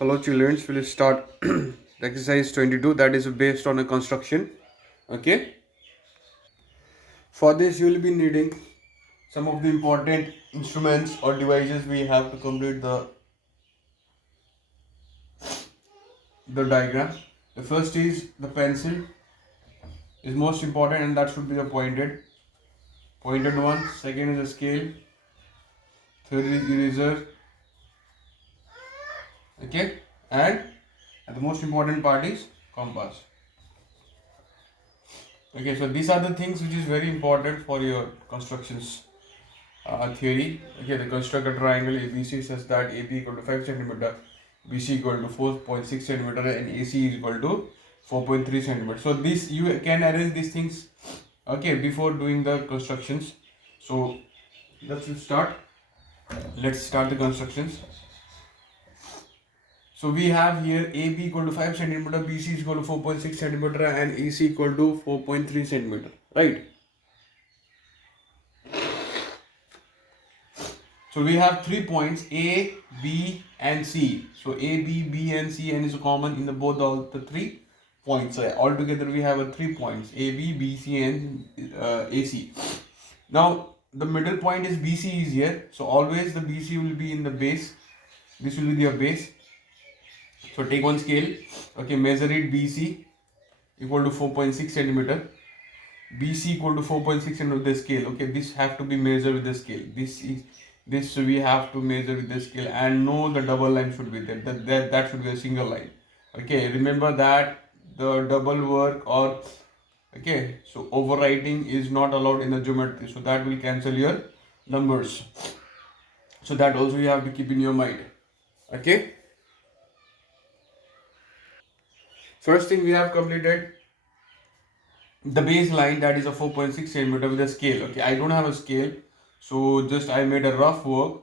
Hello children, we'll start exercise 22 that is based on a construction. Okay. For this you will be needing some of the important instruments or devices we have to complete the diagram. The first is the pencil is most important and that should be the pointed one. Second is the scale. Third is eraser. Okay. And the most important part is compass. Okay, so these are the things which is very important for your constructions theory. Okay, the construct a triangle ABC such that AB equal to 5 centimeter, BC equal to 4.6 centimeter, and AC is equal to 4.3 centimeter. So this you can arrange these things. Okay, before doing the constructions. So let's start. Let's start the constructions. So we have here AB equal to 5 centimeter, BC is equal to 4.6 centimeter, and AC equal to 4.3 centimeter. Right. So we have 3 points A, B, and C. So A, B, and C, and is common in the both of the 3 points. So altogether we have a 3 points A, B, C, and AC. Now the middle point is BC is here. So always the BC will be in the base. This will be your base. So take one scale. Okay, measure it BC equal to 4.6 centimeter. BC equal to 4.6 centimeter with the scale. Okay, this have to be measured with the scale. This we have to measure with the scale, and no, the double line should be there. That should be a single line. Okay, remember that the double work or okay, so overwriting is not allowed in the geometry, so that will cancel your numbers. So that also you have to keep in your mind. Okay. First thing we have completed the baseline, that is a 4.6 centimeter with a scale. Okay, I don't have a scale, so just I made a rough work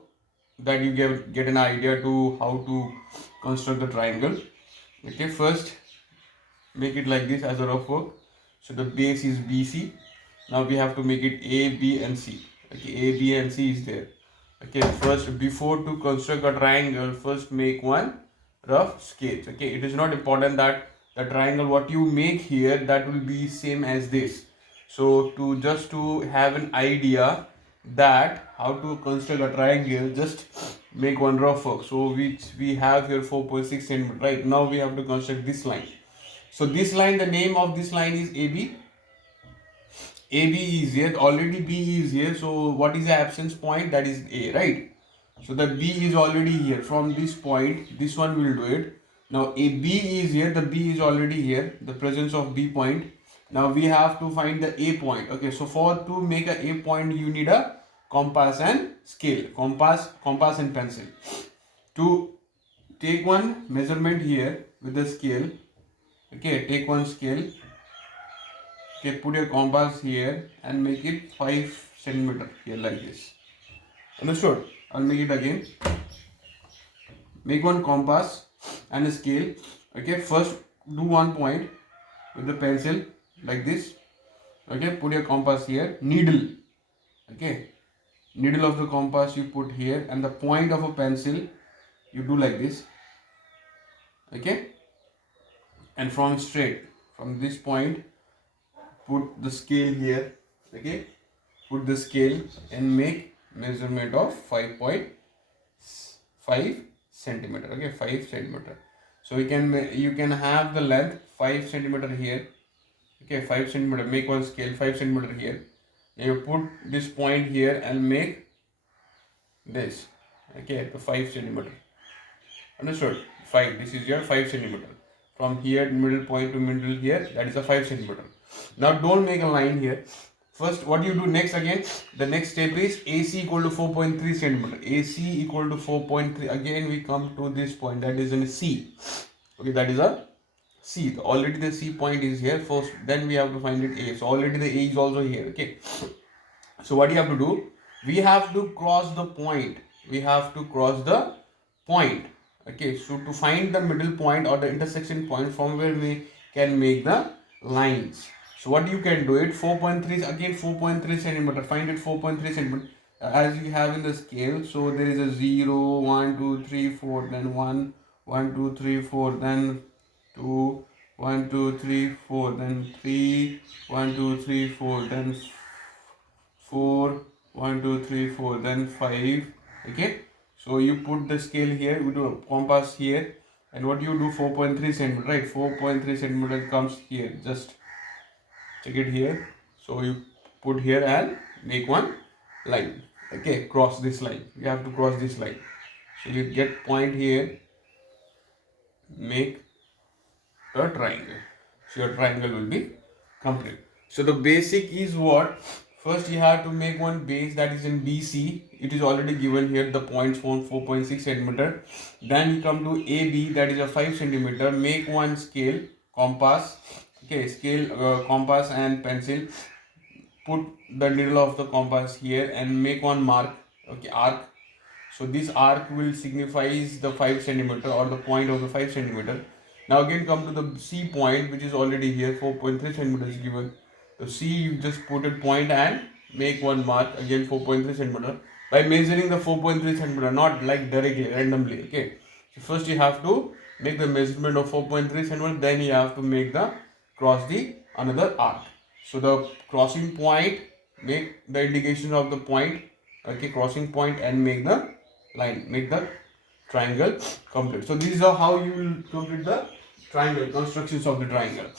that you get an idea to how to construct the triangle. Okay, first make it like this as a rough work. So the base is BC. Now we have to make it A, B, and C. Okay, A, B, and C is there. Okay, first before to construct a triangle, first make one rough sketch. Okay, it is not important that the triangle what you make here that will be same as this. So to just to have an idea that how to construct a triangle, just make one rough work. So which we have here 4.6 centimeter. Right now we have to construct this line. So this line, the name of this line is AB. AB is here, already B is here. So what is the absence point? That is A, right? So the B is already here. From this point, this one will do it. Now A B is here, the B is already here, the presence of B point. Now we have to find the A point. Okay, so for to make a A point, you need a compass and scale. Compass and pencil. To take one measurement here with the scale. Okay, take one scale. Okay, put your compass here and make it 5 centimeter here like this. Understood? I'll make it again. Make one compass and a scale. Okay, first do one point with the pencil like this. Okay, put your compass here. Needle. Okay, needle of the compass you put here, and the point of a pencil you do like this. Okay, and from this point put the scale here. Okay, put the scale and make measurement of 5.5 centimeter. Okay, 5 centimeter. So you can have the length 5 centimeter here. Okay, 5 centimeter. Make one scale 5 centimeter here. You put this point here and make this. Okay, to 5 centimeter. Understood? 5. This is your 5 centimeter. From here middle point to middle here, that is a 5 centimeter. Now don't make a line here. First, what you do next again, the next step is AC equal to 4.3 centimeter. AC equal to 4.3. Again, we come to this point, that is in C. Okay, that is a C. Already the C point is here. First, then we have to find it A. So already the A is also here. Okay. So what you have to do? We have to cross the point. We have to cross the point. Okay. So to find the middle point or the intersection point from where we can make the lines. So what you can do it 4.3 again 4.3 centimeter. Find it 4.3 centimeter as you have in the scale. So there is a 0, 1, 2, 3, 4, then 1, 1 2 3 4, then 2 1 2 3 4, then 3 1 2 3 4, then 4 1 2 3 4, then 5. Okay, so you put the scale here, you do a compass here, and what you do, 4.3 centimeter, right? 4.3 centimeter comes here, just check it here. So you put here and make one line. Okay, cross this line, you have to cross this line. So you get point here, make a triangle. So your triangle will be complete. So the basic is what? First you have to make one base that is in BC. It is already given here, the points from 4.6 centimeter. Then you come to AB, that is a 5 centimeter. Make one scale, compass. Okay, scale, compass and pencil. Put the needle of the compass here and make one mark. Okay, arc. So this arc will signifies the 5 centimeter or the point of the 5 centimeter. Now again come to the C point, which is already here, 4.3 centimeters given. The C, you just put a point and make one mark, again 4.3 centimeter, by measuring the 4.3 centimeter, not like directly, randomly. Okay. So first you have to make the measurement of 4.3 centimeter, then you have to make the cross the another arc. So the crossing point, make the indication of the point, okay, crossing point, and make the line, make the triangle complete. So this is how you will complete the triangle, constructions of the triangle.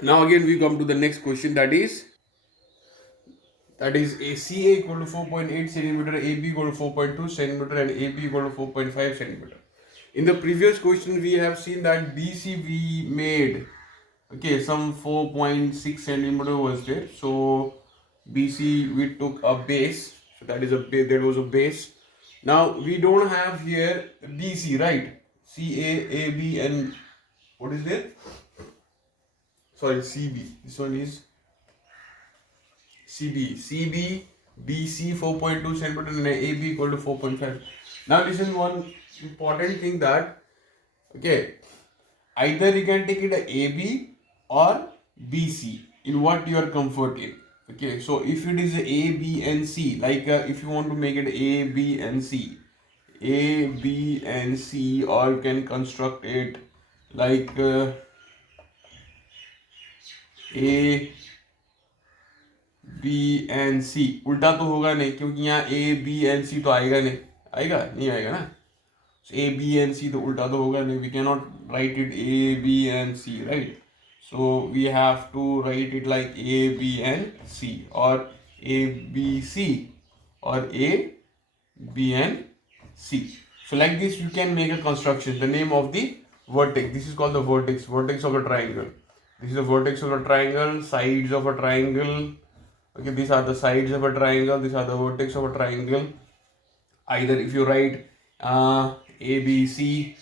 Now again we come to the next question, that is a CA equal to 4.8 centimeter, AB equal to 4.2 centimeter, and AB equal to 4.5 centimeter. In the previous question we have seen that BC we made, okay, some 4.6 centimeter was there. So BC we took a base, so that is a base, there was a base. Now we don't have here BC, right? CA, AB, and what is there? Sorry, CB. This one is CB. CB, BC 4.2 centimeter, and AB equal to 4.5. Now listen, one important thing that, okay, either you can take it a AB or BC in what you are comfort in. Okay, so if it is A, B, and C, like if you want to make it A, B, and C, A, B, and C, or you can construct it like A, B, and C. उल्टा तो होगा नहीं, क्योंकि यहाँ A, B, and C तो आएगा नहीं, आएगा नहीं, आएगा ना. So A, B, and C तो उल्टा तो होगा नहीं. We cannot write it A, B, and C, right? So we have to write it like A, B, and C, or A, B, C, or A, B, and C. So like this you can make a construction. The name of the vertex, this is called the vertex of a triangle. This is the vertex of a triangle, sides of a triangle. Okay, these are the sides of a triangle, these are the vertex of a triangle. Either if you write ABC,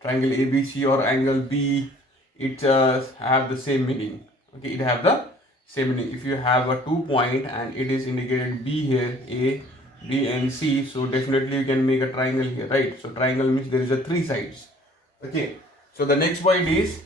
triangle ABC, or angle B, it have the same meaning. Okay, it have the same meaning. If you have a 2 point and it is indicated B here, A, B, and C, so definitely you can make a triangle here, right? So triangle means there is a 3 sides. Okay, so the next point is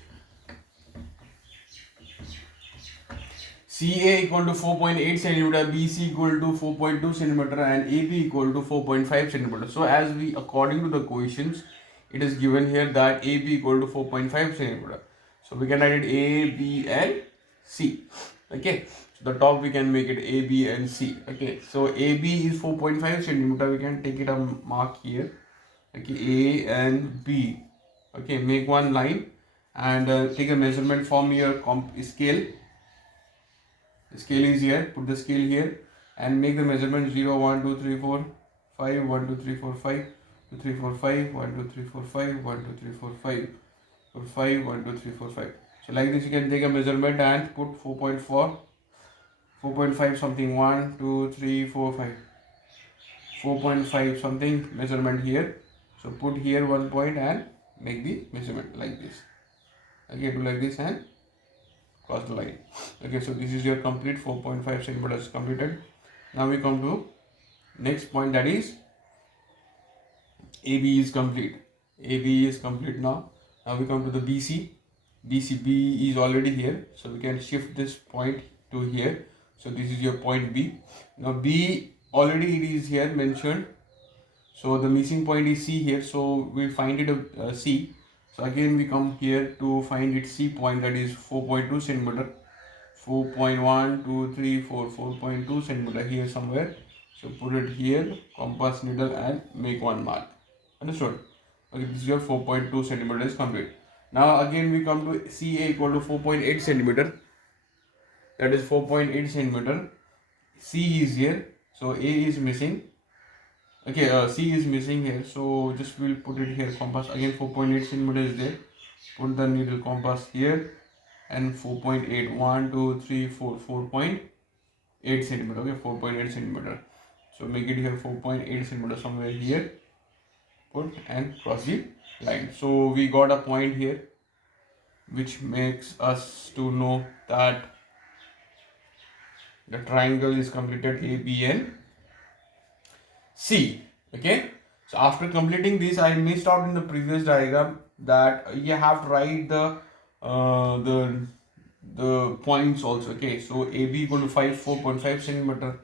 CA equal to 4.8 centimeter, BC equal to 4.2 centimeter, and AB equal to 4.5 centimeter. So as we, according to the questions, it is given here that AB equal to 4.5 centimeter. So we can write it A, B, and C. Okay, so the top we can make it A, B, and C. Okay, so AB is 4.5 centimeter. We can take it a mark here. Okay, A and B. Okay, make one line and take a measurement from your scale. The scale is here, put the scale here and make the measurement 0, 1, 2, 3, 4, 5, 1, 2, 3, 4, 5, 2, 3, 4, 5, 1, 2, 3, 4, 5, 1, 2, 3, 4, 5, 4, 5, 1, 2, 3, 4, 5. So like this you can take a measurement and put 4.4, 4.5 something, 1, 2, 3, 4, 5, 4.5 something measurement here. So put here 1 point and make the measurement like this. Okay, do like this and cross the line. Okay, so this is your complete 4.5 centimeters completed. Now we come to next point, that is AB is complete. AB is complete now. Now we come to the BC. B is already here, so we can shift this point to here. So this is your point B. Now B already it is here mentioned. So the missing point is C here, so we find it C. So again we come here to find its C point, that is 4.2 centimeter. 4.1, 2, 3, 4, 4.2 centimeter here somewhere. So put it here, compass needle, and make one mark. Understood? Okay, this is your 4.2 centimeter is complete. Now again we come to CA equal to 4.8 centimeter. That is 4.8 centimeter. C is here, so A is missing. Okay, C is missing here, so just we'll put it here. Compass again 4.8 centimeter is there. Put the needle compass here, and 4.8, 1, 2, 3, 4, 4.8 centimeter. Okay, 4.8 centimeter. So make it here 4.8 centimeter somewhere here. Put and cross the line. So we got a point here, which makes us to know that the triangle is completed A, B, and C. Okay. So after completing this, I missed out in the previous diagram that you have to write uh, the the points also. Okay. So AB equal to 4.5 centimeter,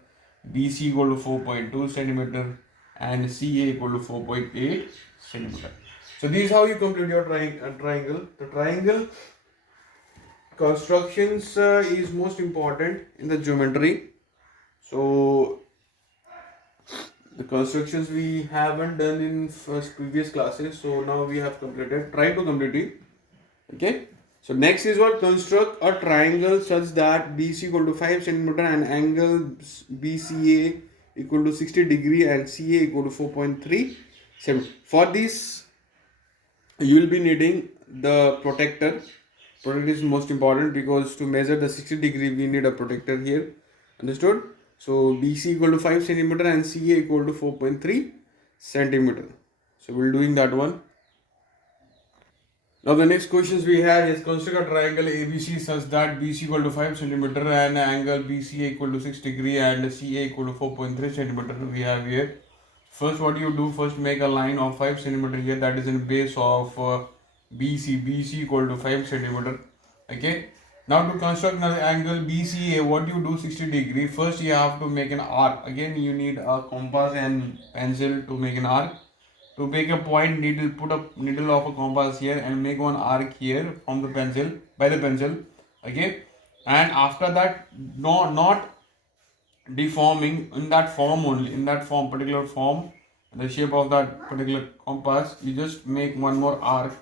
BC equal to 4.2 centimeter, and CA equal to 4.8 centimeter. So this is how you complete your triangle. The triangle constructions is most important in the geometry. So the constructions we haven't done in previous classes, so now we have completed. Try to complete it. Okay. So next is what, construct a triangle such that BC equal to 5 centimeter and angle BCA equal to 60 degree and CA equal to 4.3 centimeter. For this you will be needing the protector. Protector is most important because to measure the 60 degree we need a protector here. Understood? So BC equal to 5 centimeter and CA equal to 4.3 centimeter. So we're doing that one. Now the next questions we have is, construct a triangle ABC such that BC equal to 5 centimeter and angle BCA equal to 6 degree and CA equal to 4.3 centimeter we have here. First what you do, first make a line of 5 centimeter here, that is in base of BC equal to 5 centimeter. Okay. Now to construct the angle BCA, what you do 60 degree, first you have to make an arc. Again you need a compass and pencil to make an arc. To make a point, needle, put a needle of a compass here and make one arc here from the pencil, by the pencil. Okay. And after that, no, not deforming, in that form only, in that form, particular form, the shape of that particular compass, you just make one more arc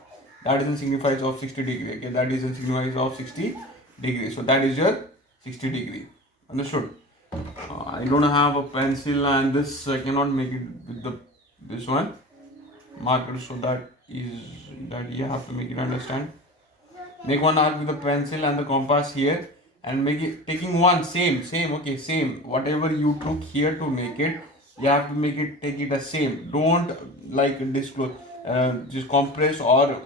that is in signifies of 60 degree. Okay, that is in signifies of 60 degree. So that is your 60 degree. Understood? I don't have a pencil and this I cannot make it with the this one marker, so that you have to make it understand. Make one arc with the pencil and the compass here and make it taking one same okay, same whatever you took here to make it, you have to make it, take it as same. Don't like disclose, just compress or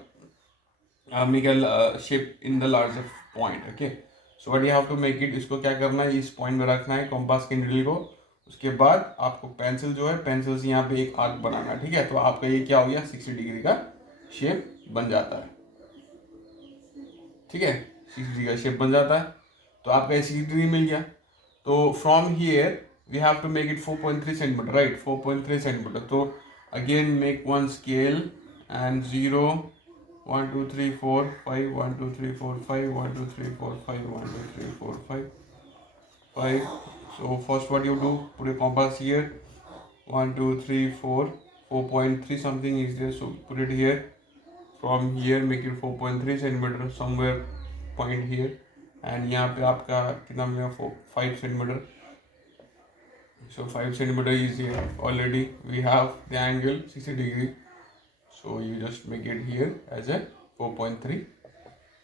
make a shape in the larger point. Okay. So what you have to make it, इसको क्या करना है, इस point में रखना है compass के needle को. उसके बाद आपको पेंसिल जो है, पेंसिल से यहाँ पे एक आर्क बनाना है. ठीक है. तो आपका ये क्या हो गया, 60 डिग्री का शेप बन जाता है. ठीक है, 60 डिग्री का शेप बन जाता है. तो आपका ये 60 डिग्री मिल गया. तो from here we have to make it 4.3 centimetre, right. 4.3 centimetre. तो again make one scale and 0 1 2 3 4 5 1 2 3 4 5 1 2 3 4 5 1 2 3 4 5 5. So first what you do, put a compass here. 1 2 3 4 4.3 something is there, so put it here. From here make it 4.3 centimeter somewhere point here. And यहाँ पे आपका कितना मिलेगा, 5 centimeter. So 5 centimeter is here already. We have the angle 60 degree. So you just make it here as a 4.3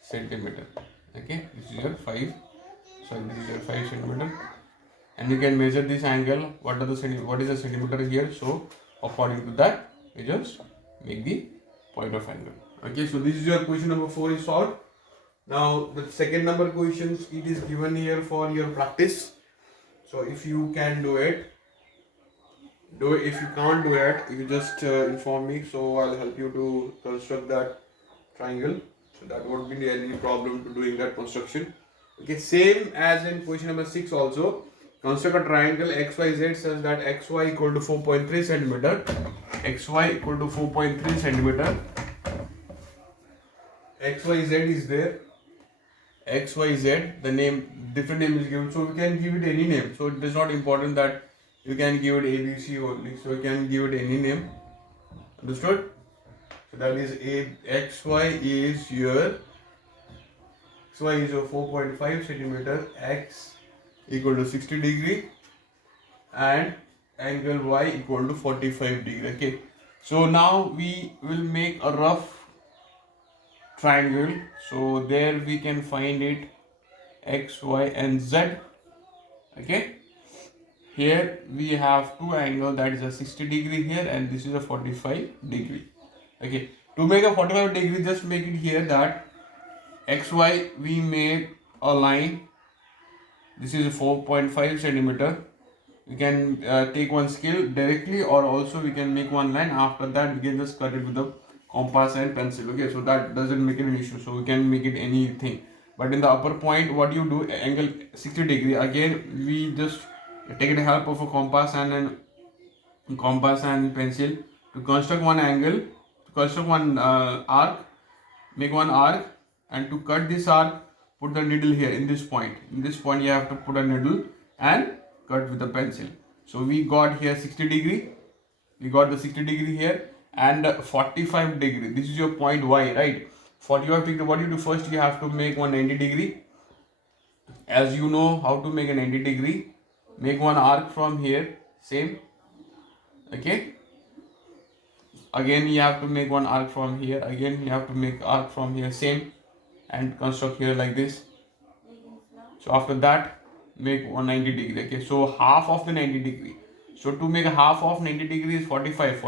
centimeter. Okay, this is your 5. So this is your 5 centimeter, and you can measure this angle. What is the centimeter here? So according to that, you just make the point of angle. Okay, so this is your question number 4 is solved. Now the second number questions, it is given here for your practice. So if you can do it, do it. If you can't do it, you just inform me, so I'll help you to construct that triangle. So that won't be any problem to doing that construction. Okay, same as in question number 6 also. construct a triangle XYZ such that XY equal to 4.3 centimeter, XY equal to 4.3 centimeter, XYZ is there, XYZ, the name, different name is given, so we can give it any name. So it is not important that you can give it ABC only, so you can give it any name. Understood? So that is XY is here, XY is a 4.5 centimeter, X equal to 60 degree and angle Y equal to 45 degree. Okay, so now we will make a rough triangle. So there we can find it X, Y and Z. Okay, here we have two angles, that is a 60 degree here and this is a 45 degree. Okay, to make a 45 degree, just make it here that XY we make a line. This is 4.5 centimeter. We can take one scale directly, or also we can make one line. After that we can just cut it with the compass and pencil. Okay, so that doesn't make it an issue, so we can make it anything. But in the upper point, what you do, angle 60 degree, again we just take the help of a compass and pencil to construct one angle, to construct one arc, make one arc, and to cut this arc, put the needle here in this point. In this point you have to put a needle and cut with the pencil. So we got here 60 degree, we got the 60 degree here, and 45 degree, this is your point Y, right? 45 degree, what you do first, you have to make one 90 degree. As you know how to make a 90 degree, make one arc from here, same. Okay, again you have to make one arc from here, again you have to make arc from here, same, and construct here like this. So after that make 190 degree. Okay, so half of the 90 degree, so to make a half of 90 degree is 45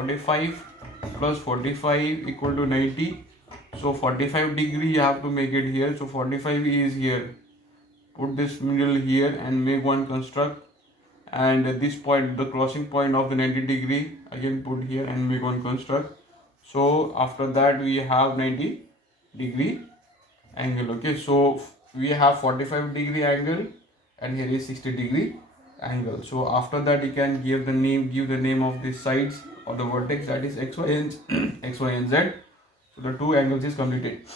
plus 45 equal to 90. So 45 degree you have to make it here, so 45 is here, put this middle here and make one construct, and this point, the crossing point of the 90 degree, again put here and make one construct. So after that we have 90 degree angle. Okay, so we have 45 degree angle and here is 60 degree angle. So after that you can give the name of the sides or the vertex, that is X, Y and Z. So the two angles is completed.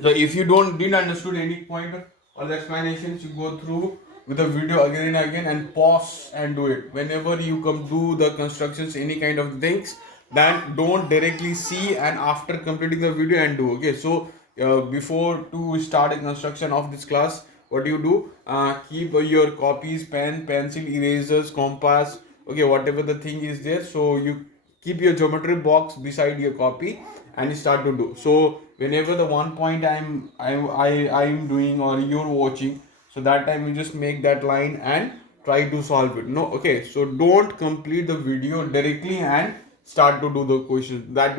So if you didn't understood any point or the explanations, you go through with the video again and again and pause and do it. Whenever you come do the constructions, any kind of things, then don't directly see and after completing the video and do. Okay, so before to start a construction of this class, what you do, keep your copies, pen, pencil, erasers, compass, okay, whatever the thing is there. So you keep your geometry box beside your copy and you start to do. So whenever the one point I'm doing or you're watching, so that time you just make that line and try to solve it. No, okay, so don't complete the video directly and start to do the questions. That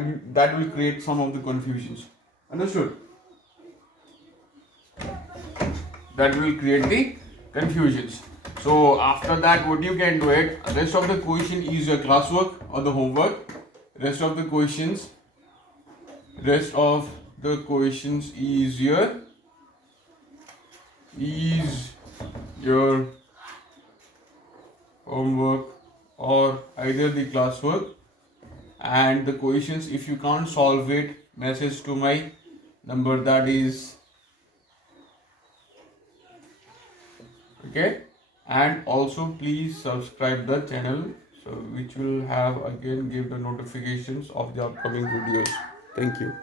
will create some of the confusions. Understood? That will create the confusions. So after that, what you can do it, rest of the question is your classwork or the homework. Rest of the questions is your homework or either the classwork, and the questions, if you can't solve it, message to my number, that is okay. And also please subscribe the channel, so which will have again give the notifications of the upcoming videos. Thank you.